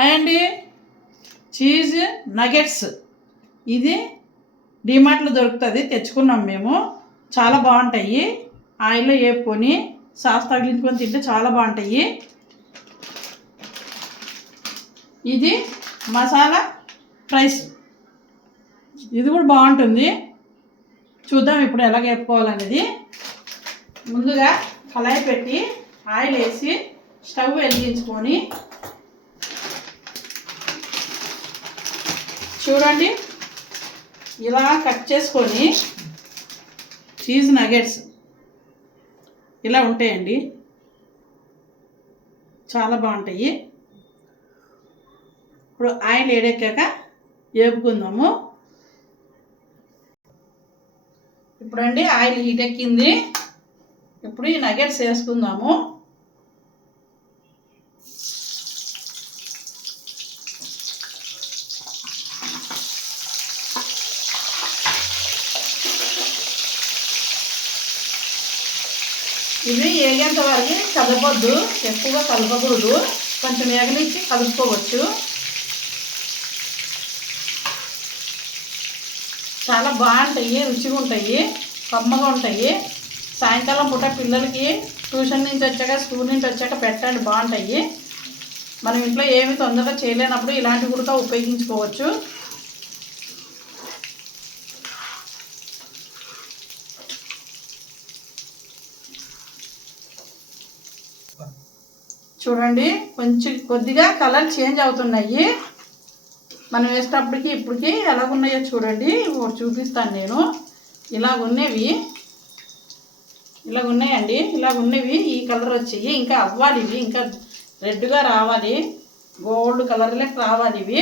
Hi అండి. Cheese nuggets ఇది డిమార్ట్లో దొరుకుతుంది, తెచ్చుకున్నాం మేము. చాలా బాగుంటాయి. ఆయిల్లో వేపుకొని సాస్ తగిలించుకొని తింటే చాలా బాగుంటాయి. ఇది మసాలా ఫ్రైస్, ఇది కూడా బాగుంటుంది. చూద్దాం ఇప్పుడు ఎలా వేపుకోవాలనేది. ముందుగా కళాయి పెట్టి ఆయిల్ వేసి స్టవ్ వెలిగించుకొని చూడండి ఇలా కట్ చేసుకొని చీజ్ నగెట్స్ ఇలా ఉంటాయండి, చాలా బాగుంటాయి. ఇప్పుడు ఆయిల్ వేడెక్కాక వేపుకుందాము. ఇప్పుడండి ఆయిల్ హీట్ ఎక్కింది. ఇప్పుడు ఈ నగెట్స్ వేసుకుందాము. ఇవి వేగేంత వరకు కలపొద్దు, ఎక్కువగా కలపకూడదు, కొంచెం వేగనిచ్చి కలుపుకోవచ్చు. చాలా బాగుంటాయి, రుచిగా ఉంటాయి, కమ్మగా ఉంటాయి. సాయంకాలం పూట పిల్లలకి ట్యూషన్ నుంచి వచ్చాక స్కూల్ నుంచి వచ్చాక పెట్టండి, బాగుంటాయి. మనం ఇంట్లో ఏమి తొందరగా చేయలేనప్పుడు ఇలాంటి కూడా ఉపయోగించుకోవచ్చు. చూడండి కొంచెం కొద్దిగా కలర్ చేంజ్ అవుతున్నాయి. మనం వేసేటప్పటికి ఇప్పటికి ఎలాగున్నాయో చూడండి, చూపిస్తాను నేను. ఇలాగున్నవి ఇలాగున్నాయండి, ఇలాగున్నవి ఈ కలర్ వచ్చాయి. ఇంకా అవ్వాలి, ఇవి ఇంకా రెడ్గా రావాలి, గోల్డ్ కలర్లోకి రావాలి. ఇవి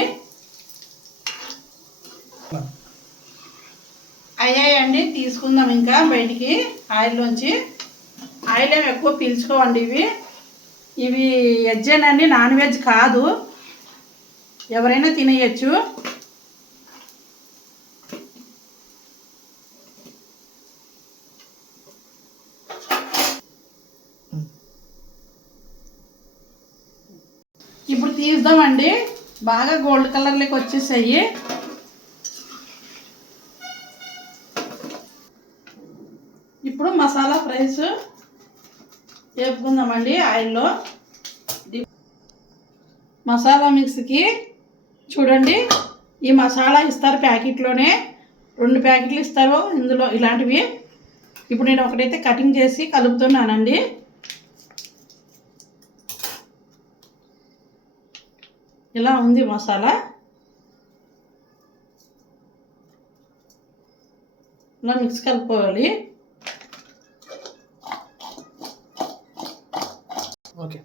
అయ్యాయండి, తీసుకుందాం ఇంకా బయటికి ఆయిల్లోంచి. ఆయిల్ ఏమి ఎక్కువ పీల్చుకోవండి ఇవి. ఇవి వెజ్జేనండి, నాన్ వెజ్ కాదు, ఎవరైనా తినేయచ్చు. ఇప్పుడు తీద్దామండి, బాగా గోల్డ్ కలర్లోకి వచ్చేసాయి. ఇప్పుడు మసాలా ఫ్రైస్ వేపుకుందామండి ఆయిల్లో. మసాలా మిక్స్కి చూడండి, ఈ మసాలా ఇస్తారు ప్యాకెట్లోనే, 2 ప్యాకెట్లు ఇస్తారు ఇందులో ఇలాంటివి. ఇప్పుడు నేను ఒకటైతే కటింగ్ చేసి కలుపుతున్నానండి. ఇలా ఉంది మసాలా, ఇలా మిక్స్ కలుపుకోవాలి. ఓకే,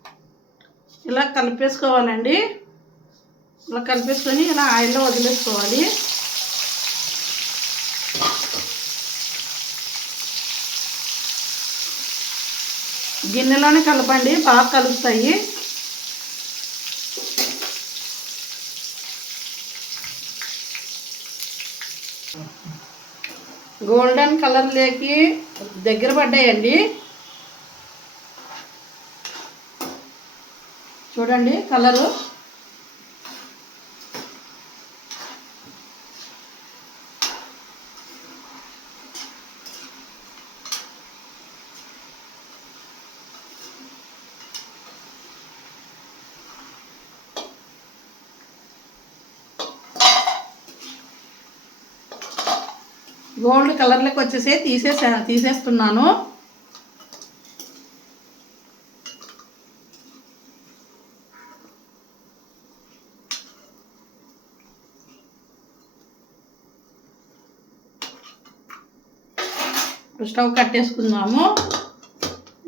ఇలా కలిపేసుకోవాలండి. ఇలా కలిపేసుకొని ఇలా ఆయిల్లో వదిలేసుకోవాలి. గిన్నెలోనే కలపండి, బాగా కలుస్తాయి. గోల్డెన్ కలర్లోకి దగ్గర పడ్డాయండి, చూడండి కలరు. గోల్డ్ కలర్లోకి వచ్చేసి తీసేస్తున్నాను. స్టవ్ కట్టేసుకుందాము.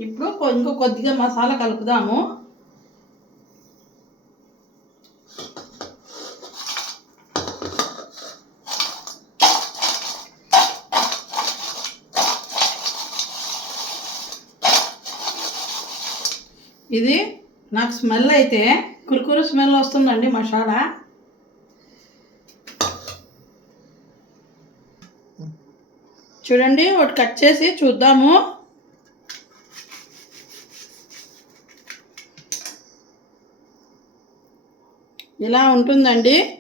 ఇప్పుడు ఇంకో కొద్దిగా మసాలా కలుపుదాము. ఇది నాకు స్మెల్ అయితే కురుకురు స్మెల్ వస్తుందండి మసాలా. చూడండి ఒకటి కట్ చేసి చూద్దాము. ఇలా ఉంటుందండి.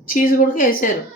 చీజ్ కూడా వేసారు.